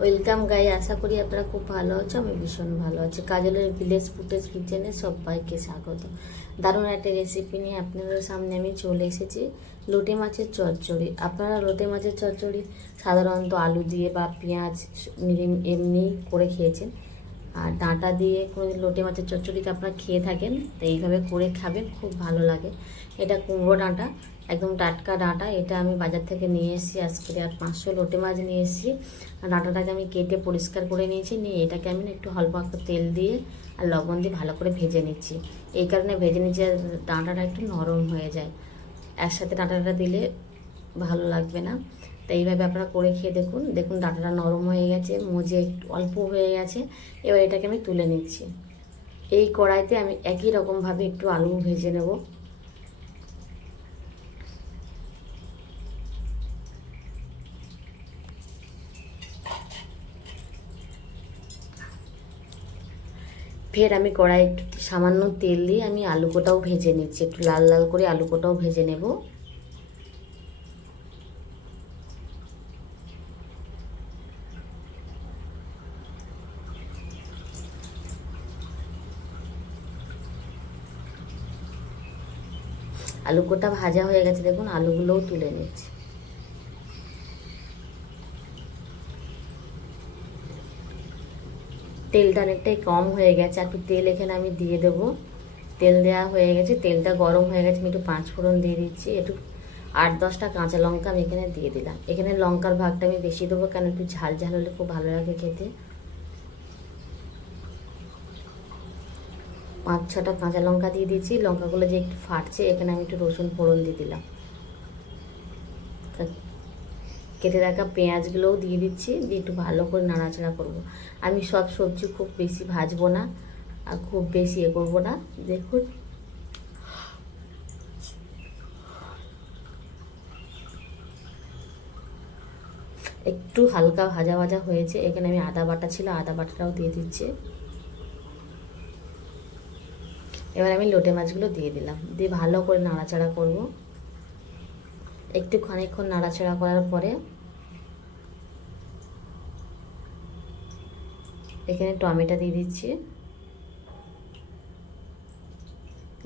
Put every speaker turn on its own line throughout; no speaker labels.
Welcome গাই আশা করি আপনারা খুব ভালো আছো, আমি ভীষণ ভালো আছি। কাজলের ভিলেজ ফুটেজ কিচেনে সবাইকে স্বাগত। দারুণ একটা রেসিপি নিয়ে আপনাদের সামনে আমি চলে এসেছি, লোটে মাছের চচ্চড়ি। আপনারা লোটে মাছের চচ্চড়ি সাধারণত আলু দিয়ে বা পেঁয়াজ এমনি করে খেয়েছেন। আর ডাঁটা দিয়ে কোনো লোটে মাছের চচ্চড়িকে আপনারা খেয়ে থাকেন, তো এইভাবে করে খাবেন, খুব ভালো লাগে। এটা কুমড়ো ডাঁটা একদম টাটকা ডাঁটা, এটা আমি বাজার থেকে নিয়ে এসেছি আজকে। আর পাঁচশো লোটে মাছ নিয়ে এসেছি। আর ডাঁটাটাকে আমি কেটে পরিষ্কার করে নিয়েছি। নিয়ে এটাকে আমি একটু একটু তেল দিয়ে আর লবণ দিয়ে ভালো করে ভেজে নিচ্ছি। এই কারণে ভেজে নিচ্ছি ডাঁটাটা একটু নরম হয়ে যায়। একসাথে ডাঁটাটা দিলে ভালো লাগবে না। তো এইভাবে আপনারা করে খেয়ে দেখুন। দেখুন ডাঁটাটা নরম হয়ে গেছে, মজে একটু অল্প হয়ে গেছে। এবার এটাকে আমি তুলে নিচ্ছি। এই কড়াইতে আমি একই রকমভাবে একটু আলু ভেজে নেব। ফের আমি কড়াই একটু সামান্য তেল দিয়ে আমি আলু কোটাও ভেজে নিচ্ছি। একটু লাল লাল করে আলু কোটাও ভেজে নেব। আলু কোটা ভাজা হয়ে গেছে, দেখুন আলুগুলোও তুলে নিচ্ছি। তেলটা অনেকটাই কম হয়ে গেছে। একটু তেল এখানে আমি দিয়ে দেবো। তেল দেওয়া হয়ে গেছে। তেলটা গরম হয়ে গেছে। আমি একটু পাঁচ ফোড়ন দিয়ে দিচ্ছি। একটু আট দশটা কাঁচা লঙ্কা আমি এখানে দিয়ে দিলাম। এখানে লঙ্কার ভাগটা আমি বেশি দেবো কেন একটু ঝাল ঝাল হলে খুব ভালো লাগে খেতে। পাঁচ ছটা কাঁচা লঙ্কা দিয়ে দিয়েছি লঙ্কাগুলো যে একটু ফাটছে, এখানে আমি একটু রসুন ফোড়ন দিয়ে দিলাম। কেটে রাখা পেঁয়াজগুলোও দিয়ে দিচ্ছি, দিয়ে একটু ভালো করে নাড়াচাড়া করব। আমি সব সবজি খুব বেশি ভাজবো না, আর খুব বেশি এ করব না। দেখুন। একটু হালকা ভাজা ভাজা হয়েছে, এখানে আমি আদা বাটা ছিল, আদা বাটাটাও দিয়ে দিচ্ছি। এবার আমি লোটে মাছগুলো দিয়ে দিলাম, দিয়ে ভালো করে নাড়াচাড়া করব। একটু খানিকক্ষণ নাড়াচাড়া করার পরে এখানে টমেটো দিয়ে দিচ্ছি।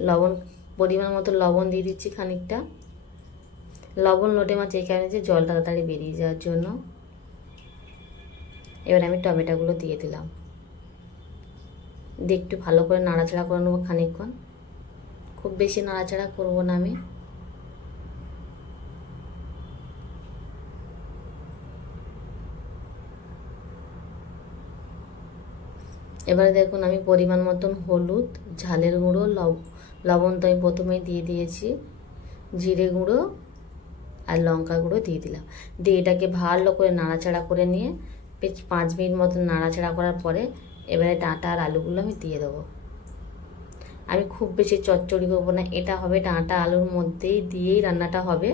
লবণ, পরিমাণ মতো লবণ দিয়ে দিচ্ছি খানিকটা। লবণ লোটে মাছ এই কারণে যে জল তাড়াতাড়ি বেরিয়ে যাওয়ার জন্য। এবার আমি টমেটোগুলো দিয়ে দিলাম। দিয়ে একটু ভালো করে নাড়াচাড়া করে নেব খানিকক্ষণ। খুব বেশি নাড়াচাড়া করব না আমি। এবারে দেখুন, আমি পরিমাণ মতন হলুদ, ঝালের গুঁড়ো, লব, লবণ তো আমি প্রথমেই দিয়ে দিয়েছি। জিরে গুঁড়ো আর লঙ্কা গুঁড়ো দিয়ে দিলাম। দিয়ে এটাকে ভালো করে নাড়াচাড়া করে নিয়ে বেশ পাঁচ মিনিট মতন নাড়াচাড়া করার পরে এবারে ডাঁটা আর আলুগুলো আমি দিয়ে দেবো। আমি খুব বেশি চচ্চড়ি করব না, এটা হবে ডাঁটা আলুর মধ্যেই দিয়েই রান্নাটা হবে।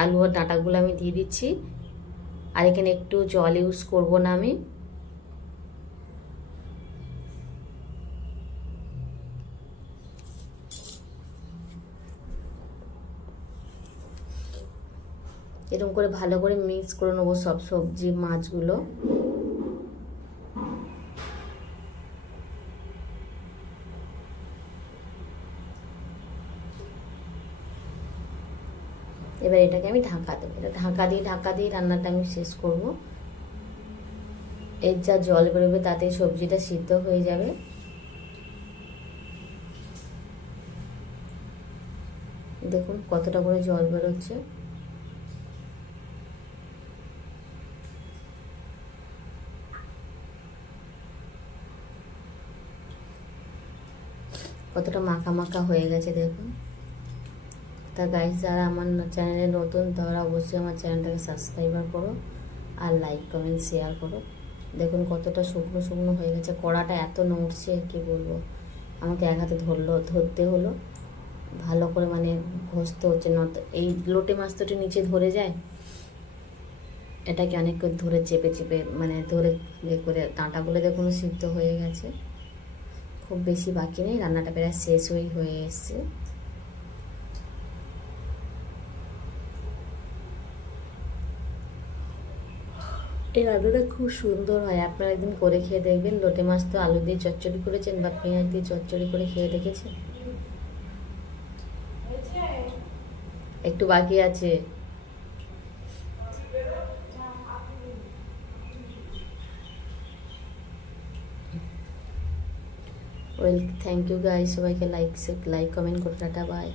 আলু আর ডাঁটাগুলো আমি দিয়ে দিচ্ছি। আর এখানে একটু জল ইউজ করব না আমি। এরকম করে ভালো করে মিক্স করে নেব সব সবজি, মাছগুলো। এবার এটাকে আমি ঢাকা দেবো। এটা ঢাকা দিয়ে ঢাকা দিয়ে রান্নাটা আমি শেষ করব। এর যা জল বেরোবে তাতে সবজিটা সিদ্ধ হয়ে যাবে। দেখুন কতটা করে জল বেরোচ্ছে। কতটা মাখা মাখা হয়ে গেছে দেখুন। তা গাইজ যারা আমার চ্যানেলে নতুন, তারা অবশ্যই আমার চ্যানেলটাকে সাবস্ক্রাইবার করো আর লাইক কমেন্ট শেয়ার করো। দেখুন কতটা শুকনো শুকনো হয়ে গেছে। কড়াটা এত নড়ছে, কি বলব? আমাকে এক হাতে ধরলো, ধরতে হলো। ভালো করে মানে ঘষতে হচ্ছে নত এই লোটে মাছ তো একটু নিচে ধরে যায়। এটাকে অনেক ধরে চেপে চেপে মানে ধরে ইয়ে করে ডাঁটাগুলো দেখুন সিদ্ধ হয়ে গেছে। খুব বেশি বাকি নেই, রান্নাটা প্রায় শেষ হয়ে হয়ে এসছে। এই রান্নাটা খুব সুন্দর হয়, আপনারা একদিন করে খেয়ে দেখবেন। লোটে মাছ তো আলু দিয়ে চচ্চড়ি করেছেন বা পেঁয়াজ দিয়ে চচ্চড়ি করে খেয়ে দেখেছেন? একটু বাকি আছে। ওয়েল থ্যাংক ইউ গাই সবাইকে লাইক লাইক কমেন্ট করে টাটা বাই